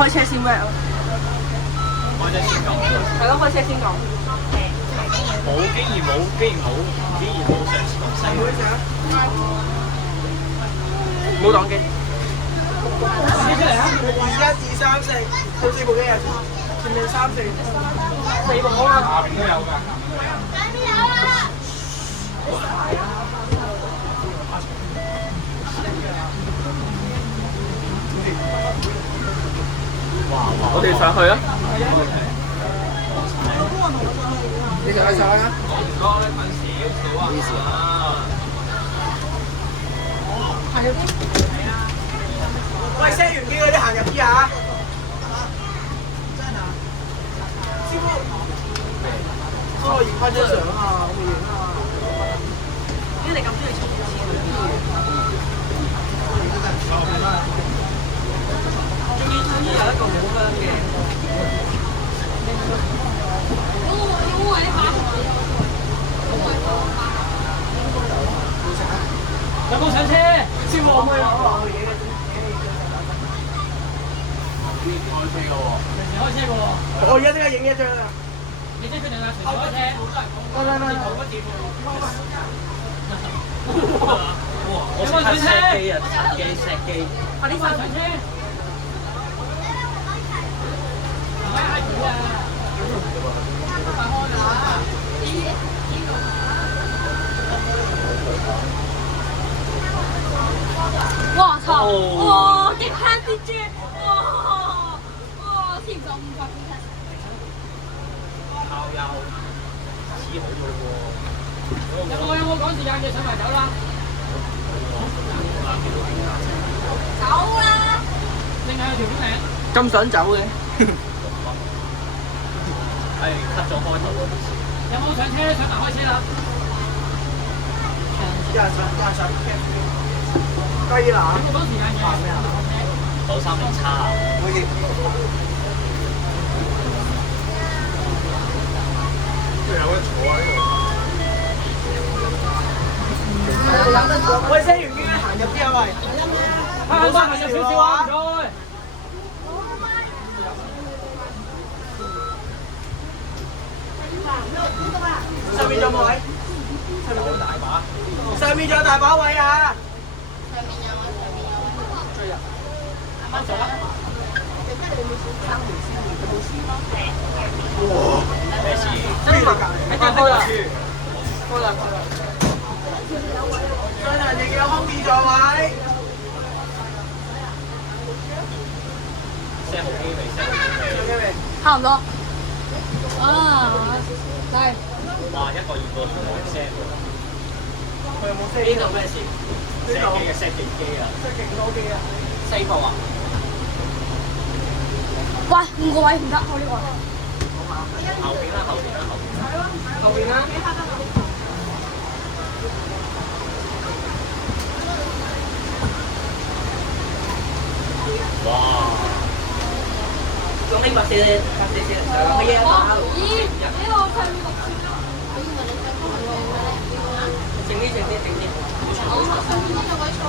開車先 rap 咯。開車先講。係咯，開車先講。冇，竟然冇上次咁犀利。冇擋機。1、2、3、4，到4部機啊！前面3、4、4部好啊！下邊都有㗎。我哋上去啊！你上去上啊！唔該，問少少啊！行入邊。喂，set 完機嗰啲行入啲啊！師傅，我影翻張相啊！我影啊！點解你咁中意儲錢？仲要有一個好香嘅。有冇上車？師傅可唔可以攞落去嘅？開車嘅喎，隨時開車嘅喎。我而家即刻影一張啊！你即係決定啦，隨時開車。我想睇石機啊！石機。快啲上車！哇操！哇，你看這隻，哇，天就唔夠你睇。靠右，似好嘅喎。有冇趕時間嘅上埋走啦？走啦！另外有條片名。咁想走嘅？係 cut 咗開頭嗰啲先。有冇上車？上埋開車啦！雞腩。有冇趕時間嘅？到3年差啊！喂，set 完機咧行入啲啊喂！行入少少啊，唔該。上面仲有冇位？上面仲有大把位啊！咩事？喺間開啦，開啦。進行亦有空置座位。 set 好機未 set 好機未？差唔多。啊，係。哇！一個二個同我 set 喎。佢有冇 set？呢度咩事？set 機嘅 set 勁機啊！set 勁多機啊！4個啊！喂，5個位唔得，我呢個。後邊啦，後邊啦，後邊啦。後邊啦。哇！仲拎844上嘅嘢嘛？咦？呢個上面6次咯。靜啲，靜啲，靜啲。上面呢個位坐。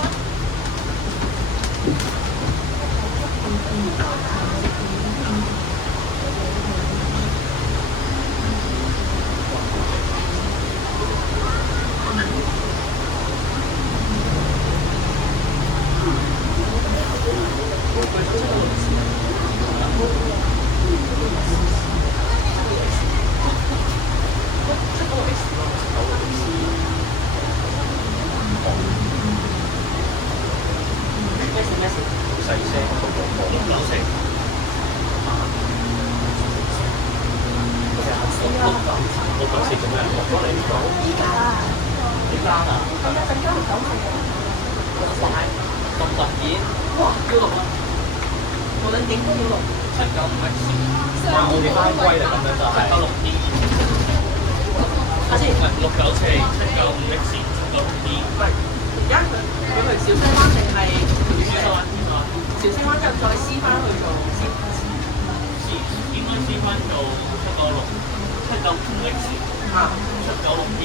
細聲，冇聲。我頭先做咩？我幫你講。依家啊！咁突然，哇！飆到啊！我諗點都要落。 795X， 哇！我哋翻歸啦，咁樣就係796D。下先。唔係694 795X 796D。喂，而家佢去小西灣定係小西灣？小西灣之後再撕翻去做應該先翻做795X 796D。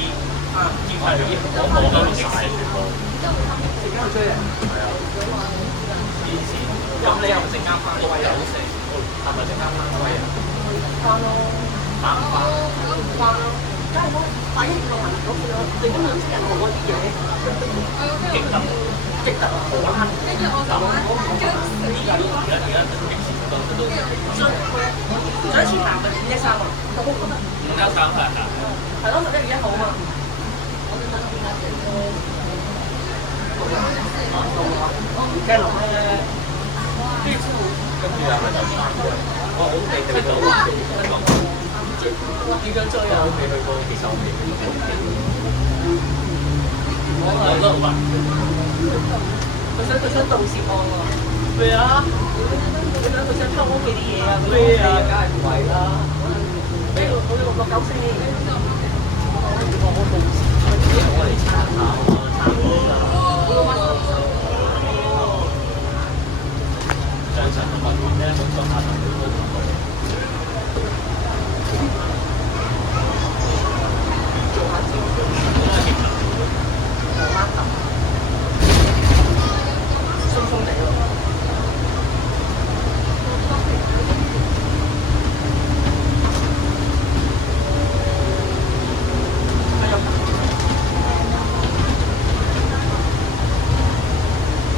兼係我都唔識晒全部。而家去追人。係啊。以前咁你又唔陣間翻到位又好食。係咪即刻翻歸啊？翻咯，翻唔翻？翻咯，梗係我打一個人嗰個，你根本唔識人我啲嘢，激得激得啊！好啦，跟住我就話而家上一次行咪513啊， 513係啊，係咯，11月1號啊嘛。驚落咩咧？跟住係咪就3個？我好未去到點樣追啊？我未去過，其實我未去過。我覺得好難。佢想盜竊案喎。咩啊？佢想偷屋企啲嘢啊！咩啊？梗係唔係啦。呢個我694。我嚟參考啊，參考啊。張神嘅運動咧，本身下層都好過。做下招標。冇啱揼。鬆鬆地喎。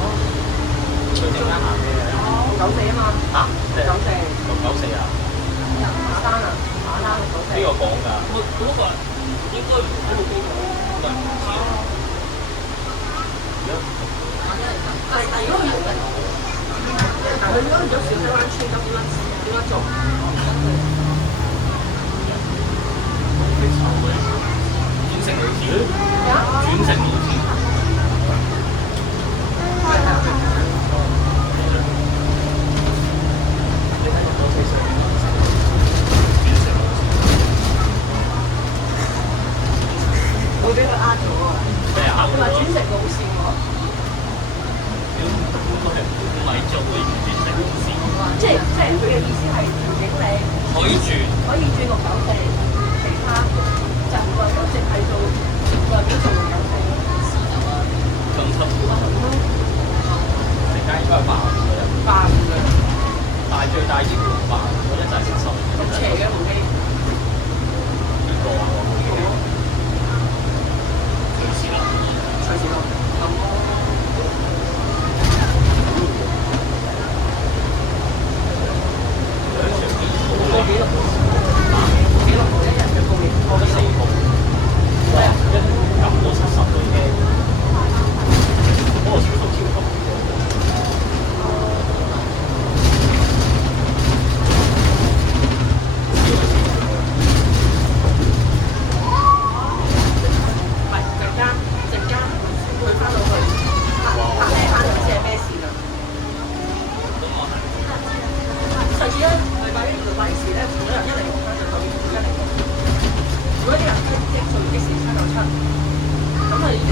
佢陣間行咩啊94啊嘛。嚇94。694啊？山啊，馬山694。邊個講㗎？嗰個應該喺度邊個？唔係唔知啊。但係如果佢如果去咗小西灣村，咁點樣做？幾醜嘅，轉乘路線，轉乘路線。你睇咁多車上面轉乘路線，會俾佢呃咗喎。咩啊？佢話轉乘路線喎。唔係做會轉乘路線，即係佢嘅意思係調景嶺可以轉。可以轉694，其他就唔代表淨係做代表做694。更辛苦。成間應該係8嘅，但係最大應該8，我一就係70。咁邪嘅部機。邊個啊？隨時啦。隨時落。幾多部一日嘅報名？4部。哇！一撳到70都已經，嗰個超速超級。唔係陣間佢翻到去拍2次係咩事啊？上次咧禮拜1到禮拜4咧，所有人106翻就9點106。如果啲人即係做的士797，咁係已經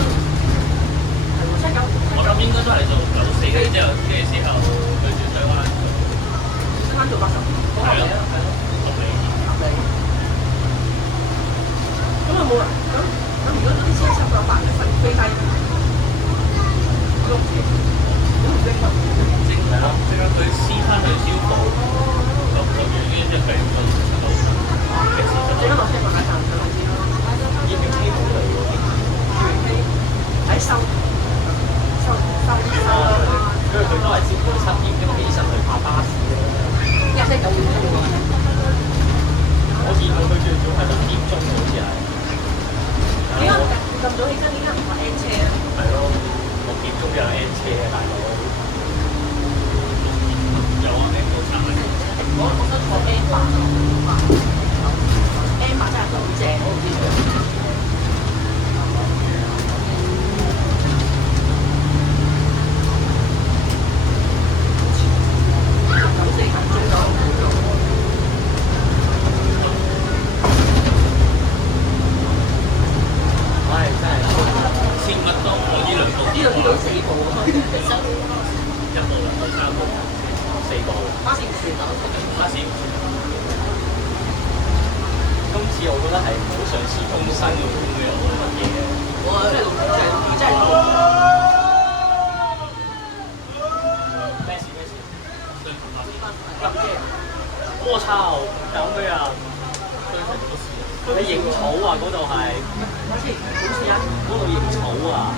係喎79。我諗應該都係做94，跟住之後跟住上灣，上翻做80，好合理啊，係咯，合理。咁啊冇人咁如果啲車798嘅飛低，都唔知，都唔識得。係咯，即係佢撕翻去消防，就已經一計咁797。最緊落車買站就知咯。呢邊機好嚟喎，喺收，因為佢都係朝早7點咁起身去拍巴士嘅。日式9點鐘喎。我見到佢最早係6點鐘好似係。點解咁早起身？點解唔搭 N 車啊？係咯，6點鐘有 N 車嘅大佬。有啊，N 到3點。我想坐 N8 真係好正，我唔知點解。94行中到。唉，真係千乜都我呢兩部。呢度4部啊嘛。1部、2部、3部、4部。巴士唔算啊，巴士唔算。今次我覺得係唔好上次咁新嘅會有乜嘢嘅。我真係咩事？咁嘅。我操！搞咩啊？你影草啊？嗰度係，睇先，好似啊，嗰度影草啊！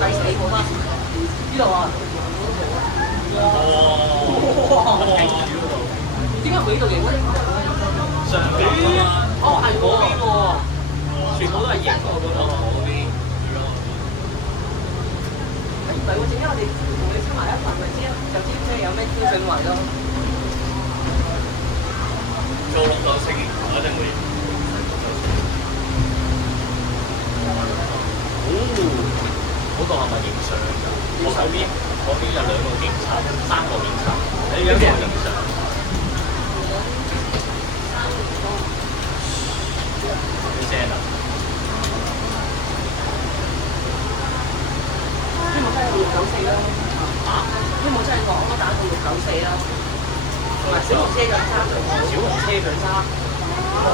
第四個啦，呢度啊，哇！景樹嗰度，點解佢呢度影咧？上邊啊嘛，哦係嗰邊喎，喎，全部都係影喎嗰度，嗰邊。唔係喎，陣間我哋同你出埋一份咪知，就知咩有咩標準位咯。做綠豆星嗰陣會。嗰度係咪影相㗎？我嗰邊有2個警察，3個警察，你有冇影相？幾正啊！呢冇真係694啦，嚇？呢冇真係講咯，打到694啦，同埋小紅車長衫，小紅車長衫。哇！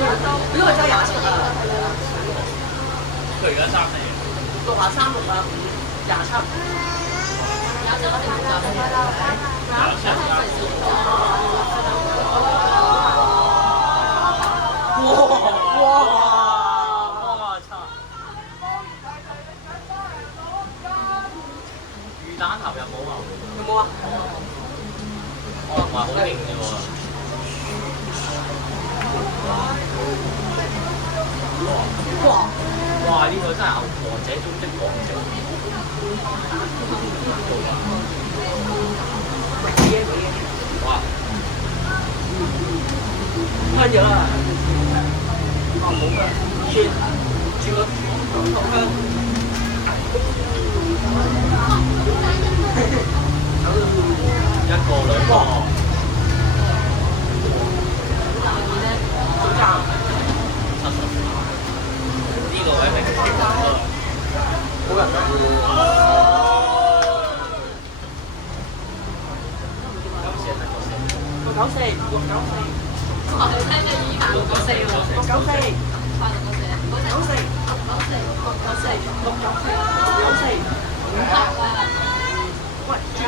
呢個真係27啊！佢而家3係63、65、27。哇！操！魚蛋頭有冇啊？有冇啊？哇！唔係好勁啫喎！哇！哇！呢個真係王者中的王者。哇！香咗啦！哦冇㗎，轉個頭香。1個2個。總價70。呢個位係幾多啊？冇人咩？今次係得個4。694。我哋聽咗以下694喎。694。快694，694，694，694， 694。唔得啊！喂，轉。